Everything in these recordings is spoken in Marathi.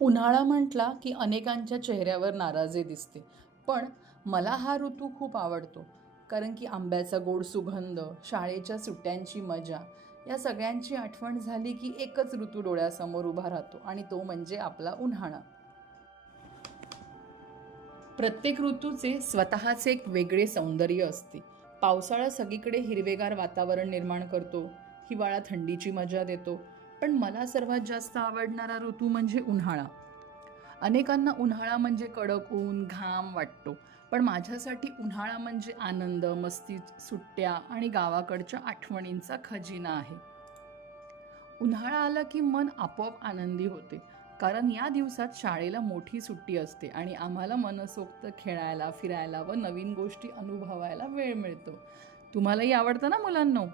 उन्हाळा म्हटला की अनेकांच्या चेहऱ्यावर नाराजी दिसते. पण मला हा ऋतू खूप आवडतो. कारण की आंब्याचा गोड सुगंध, शाळेच्या सुट्ट्यांची मजा, या सगळ्यांची आठवण झाली की एकच ऋतू डोळ्यासमोर उभा राहतो आणि तो म्हणजे आपला उन्हाळा. प्रत्येक ऋतूचे स्वतःचे एक वेगळे सौंदर्य असते. पावसाळा सगळीकडे हिरवेगार वातावरण निर्माण करतो. हिवाळा थंडीची मजा देतो. पण मला सर्वात जास्त आवडणारा ऋतू म्हणजे उन्हाळा. अनेकांना उन्हाळा म्हणजे कडक ऊन, घाम वाटतो. पण माझ्यासाठी उन्हाळा म्हणजे आनंद, मस्ती, सुट्ट्या आणि गावाकडच्या आठवणींचा खजिना आहे. उन्हाळा आला की मन आपोआप आनंदी होते. कारण या दिवसात शाळेला मोठी सुट्टी असते आणि आम्हाला मनसोक्त खेळायला, फिरायला व नवीन गोष्टी अनुभवायला वेळ मिळतो. तुम्हालाही आवडतं ना मुलांनो?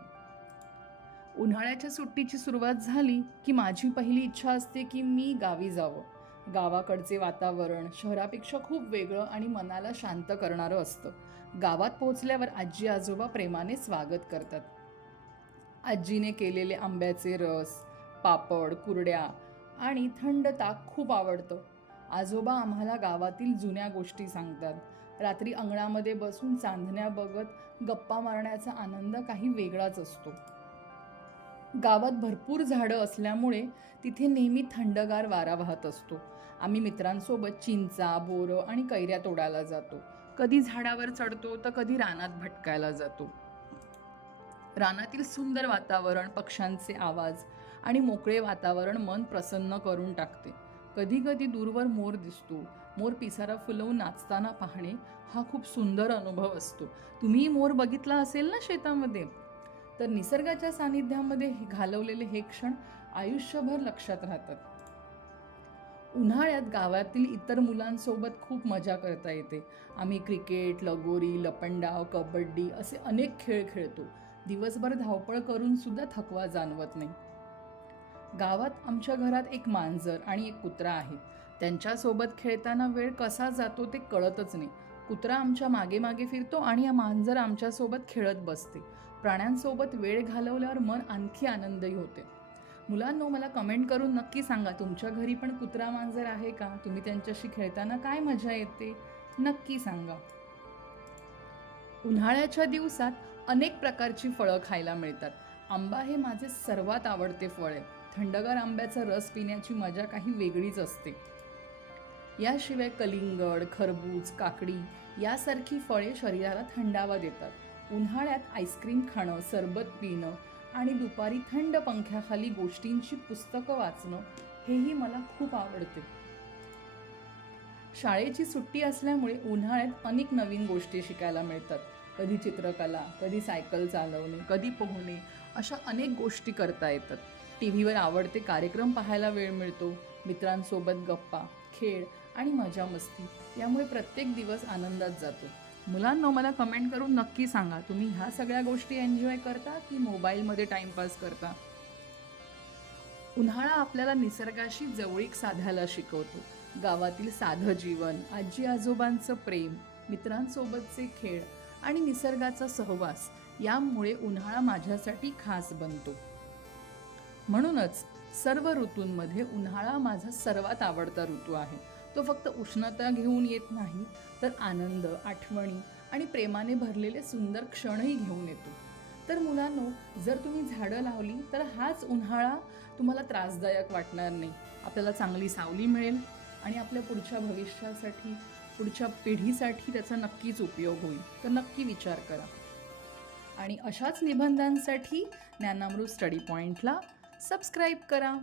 उन्हाळ्याच्या सुट्टीची सुरुवात झाली की माझी पहिली इच्छा असते की मी गावी जावं. गावाकडचे वातावरण शहरापेक्षा खूप वेगळं आणि मनाला शांत करणारं असतं. गावात पोहोचल्यावर आजी आजोबा प्रेमाने स्वागत करतात. आजीने केलेले आंब्याचे रस, पापड, कुरड्या आणि थंड ताक खूप आवडतं. आजोबा आम्हाला गावातील जुन्या गोष्टी सांगतात. रात्री अंगणामध्ये बसून चांदण्या बघत गप्पा मारण्याचा आनंद काही वेगळाच असतो. गावात भरपूर झाडं असल्यामुळे तिथे नेहमी थंडगार वारा वाहत असतो. आम्ही मित्रांसोबत चिंचा, बोरं आणि कैऱ्या तोडायला जातो. कधी झाडावर चढतो तर कधी रानात भटकायला जातो. रानातील सुंदर वातावरण, पक्ष्यांचे आवाज आणि मोकळे वातावरण मन प्रसन्न करून टाकते. कधी कधी दूरवर मोर दिसतो. मोर पिसारा फुलवून नाचताना पाहणे हा खूप सुंदर अनुभव असतो. तुम्ही मोर बघितला असेल ना शेतामध्ये? तर निसर्गाच्या सानिध्यामध्ये घालवलेले हे क्षण आयुष्यभर लक्षात राहतात. उन्हाळ्यात गावातील इतर मुलांसोबत खूप मजा करता येते. आम्ही क्रिकेट, लगोरी, लपंडाव, कबड्डी असे अनेक खेळ खेळतो. दिवसभर धावपळ करून सुद्धा थकवा जाणवत नाही. गावात आमच्या घरात एक मांजर आणि एक कुत्रा आहे. त्यांच्यासोबत खेळताना वेळ कसा जातो ते कळतच नाही. कुत्रा आमच्या मागे मागे फिरतो आणि मांजर आमच्यासोबत खेळत बसते. प्राण्यांसोबत वेळ घालवल्यावर मन आणखी आनंदी होते. मुलांनो, मला कमेंट करून नक्की सांगा, तुमच्या घरी पण कुत्रा मांजर आहे का? तुम्ही त्यांच्याशी खेळताना काय मजा येते? नक्की सांगा. उन्हाळ्याच्या दिवसात अनेक प्रकारची फळं खायला मिळतात. आंबा हे माझे सर्वात आवडते फळ आहे. थंडगार आंब्याचा रस पिण्याची मजा काही वेगळीच असते. याशिवाय कलिंगड, खरबूज, काकडी यासारखी फळे शरीराला थंडावा देतात. उन्हाळ्यात आईस्क्रीम खाणं, सरबत पिणं आणि दुपारी थंड पंख्याखाली गोष्टींची पुस्तकं वाचणं हेही मला खूप आवडते. शाळेची सुट्टी असल्यामुळे उन्हाळ्यात अनेक नवीन गोष्टी शिकायला मिळतात. कधी चित्रकला, कधी सायकल चालवणे, कधी पोहणे अशा अनेक गोष्टी करता येतात. टी व्हीवर आवडते कार्यक्रम पाहायला वेळ मिळतो. मित्रांसोबत गप्पा, खेळ आणि मजा मस्ती यामुळे प्रत्येक दिवस आनंदात जातो. मुलांनो, मला कमेंट करून नक्की सांगा, तुम्ही ह्या सगळ्या गोष्टी एन्जॉय करता की मोबाईलमध्ये टाईमपास करता? उन्हाळा आपल्याला निसर्गाशी जवळीक साधायला शिकवतो. गावातील साधं जीवन, आजी आजोबांचं प्रेम, मित्रांसोबतचे खेळ आणि निसर्गाचा सहवास यामुळे उन्हाळा माझ्यासाठी खास बनतो. म्हणूनच सर्व ऋतूंमध्ये उन्हाळा माझा सर्वात आवडता ऋतू आहे. तो फक्त उष्णता घेऊन येत नाही, तर आनंद, आठवणी आणि प्रेमाने भरलेले सुंदर क्षणही घेऊन येतो. तर मुलांनो, जर तुम्ही झाडं लावली तर हाच उन्हाळा तुम्हाला त्रासदायक वाटणार नाही. आपल्याला चांगली सावली मिळेल आणि आपल्या पुढच्या भविष्यासाठी, पुढच्या पिढीसाठी त्याचा नक्कीच उपयोग होईल. तर नक्की विचार करा. आणि अशाच निबंधांसाठी ज्ञानामृत स्टडी पॉईंटला सबस्क्राईब करा.